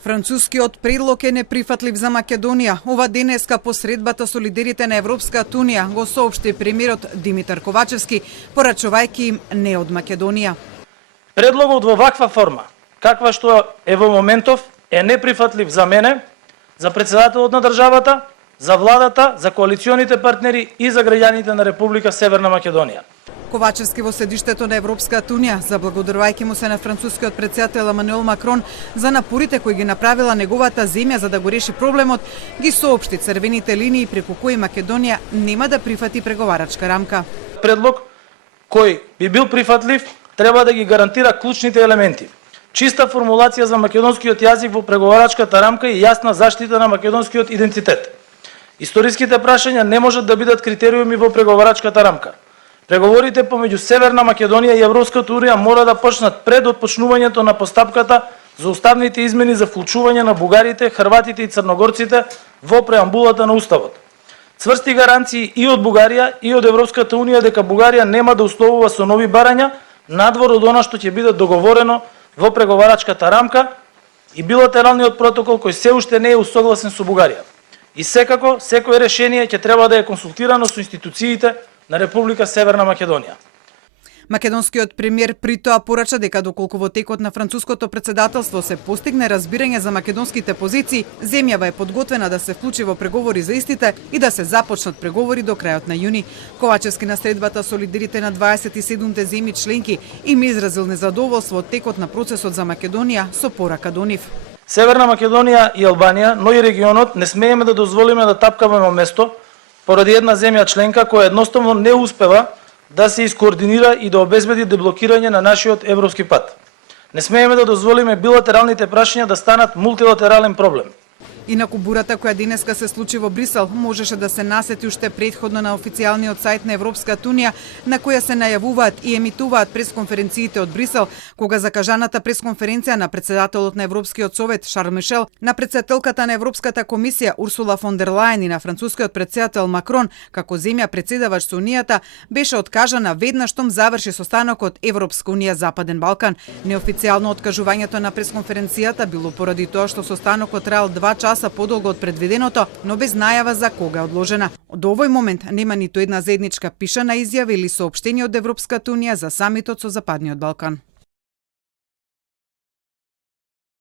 Францускиот предлог е неприфатлив за Македонија. Ова денеска по средбата со лидерите на Европската унија го соопшти премиерот Димитар Ковачевски, порачувајќи им не од Македонија. Предлогот во ваква форма, каква што е во моментов, е неприфатлив за мене, за председателот на државата, за владата, за коалиционите партнери и за граѓаните на Република Северна Македонија. Ковачевски во седиштето на Европската унија, заблагодарувајќи му се на францускиот председател Емануел Макрон за напорите кои ги направила неговата земја за да го реши проблемот, ги соопшти црвените линии преку кои Македонија нема да прифати преговарачка рамка. Предлог кој би бил прифатлив треба да ги гарантира клучните елементи. Чиста формулација за македонскиот јазик во преговарачката рамка и јасна заштита на македонскиот идентитет. Историските прашања не можат да бидат критериуми во преговарачката рамка. Преговорите помеѓу Северна Македонија и Европската унија мора да почнат пред отпочнувањето на постапката за уставните измени за вклучување на бугарите, хрватите и црногорците во преамбулата на уставот. Цврсти гаранции и од Бугарија и од Европската унија дека Бугарија нема да условува со нови барања надвор од она што ќе биде договорено во преговарачката рамка и билатералниот протокол кој се уште не е усогласен со Бугарија. И секако, секое решение ќе треба да е консултирано со институциите на Република Северна Македонија. Македонскиот премиер при тоа порача дека доколку во текот на француското председателство се постигне разбирање за македонските позиции, земјава е подготвена да се вклучи во преговори за истите и да се започнат преговори до крајот на јуни. Ковачевски на средбата со лидерите на 27-те земји членки им изразил незадоволство од текот на процесот за Македонија со порака до нив. Северна Македонија и Албанија, но и регионот не смееме да дозволиме да тапкаме на место поради една земја членка која едноставно не успева да се искоординира и да обезбеди деблокирање на нашиот европски пат. Не смееме да дозволиме билатералните прашања да станат мултилатерален проблем. Инаку бурата која денеска се случи во Брисел можеше да се насети уште претходно на официјалниот сајт на Европската унија, на која се најавуваат и емитуваат пресконференциите од Брисел, кога закажаната пресконференција на председателот на Европскиот совет Шарл Мишел, на председателката на Европската комисија Урсула фон дер Лајен и на францускиот председател Макрон, како земја председавач со унијата, беше откажана веднаш штом заврши состанокот Европска унија Западен Балкан. Неофицијално откажувањето на пресконференцијата било поради тоа што состанокот траел 2 часа подолго од предвиденото, но без најава за кога е одложена. До овој момент нема ниту една заедничка пишана изјава или соопштение од Европската унија за самитот со Западниот Балкан.